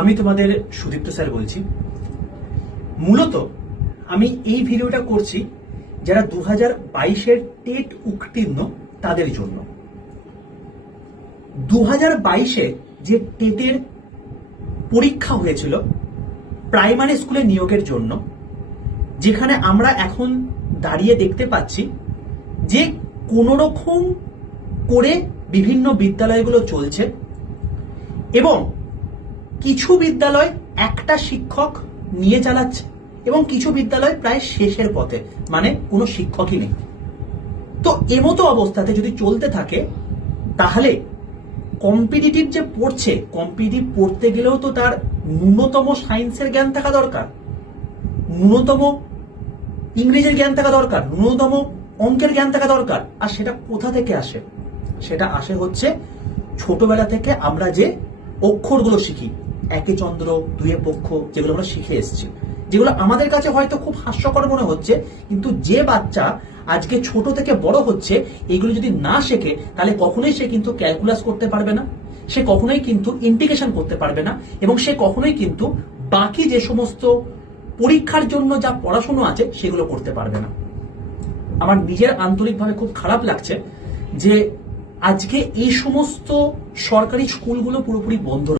আমি তোমাদের সুদীপ্ত স্যার বলছি। মূলত আমি এই ভিডিওটা করছি যারা 2022-এর টেট উত্তীর্ণ তাদের জন্য। 2022-এ যে টেটের পরীক্ষা হয়েছিল প্রাইমারি স্কুলে নিয়োগের জন্য, যেখানে আমরা এখন দাঁড়িয়ে দেখতে পাচ্ছি যে কোনো রকম করে বিভিন্ন বিদ্যালয়গুলো চলছে এবং কিছু বিদ্যালয় একটা শিক্ষক নিয়ে চালাচ্ছে এবং কিছু বিদ্যালয় প্রায় শেষের পথে, মানে কোনো শিক্ষকই নেই। তো এমতো অবস্থাতে যদি চলতে থাকে তাহলে কম্পিটিটিভ যে পড়ছে, কম্পিটিটিভ পড়তে গেলেও তো তার ন্যূনতম সায়েন্সের জ্ঞান থাকা দরকার, ন্যূনতম ইংরেজির জ্ঞান থাকা দরকার, ন্যূনতম অঙ্কের জ্ঞান থাকা দরকার। আর সেটা কোথা থেকে আসে? সেটা আসে হচ্ছে ছোটবেলা থেকে আমরা যে অক্ষরগুলো শিখি, একে চন্দ্র দুয়ে পক্ষ, যেগুলো আমরা শিখে এসেছি, যেগুলো আমাদের কাছে হয়তো খুব হাস্যকর মনে হচ্ছে, কিন্তু যে বাচ্চা আজকে ছোট থেকে বড় হচ্ছে এগুলো যদি না শেখে তাহলে কখনোই সে কিন্তু ক্যালকুলাস করতে পারবে না, সে কখনোই কিন্তু ইন্টিগ্রেশন করতে পারবে না, এবং সে কখনোই কিন্তু বাকি যে সমস্ত পরীক্ষার জন্য যা পড়াশোনা আছে সেগুলো করতে পারবে না। আমার নিজের আন্তরিকভাবে খুব খারাপ লাগছে যে আজকে এই সমস্ত সরকারি স্কুলগুলো পুরোপুরি বন্ধ।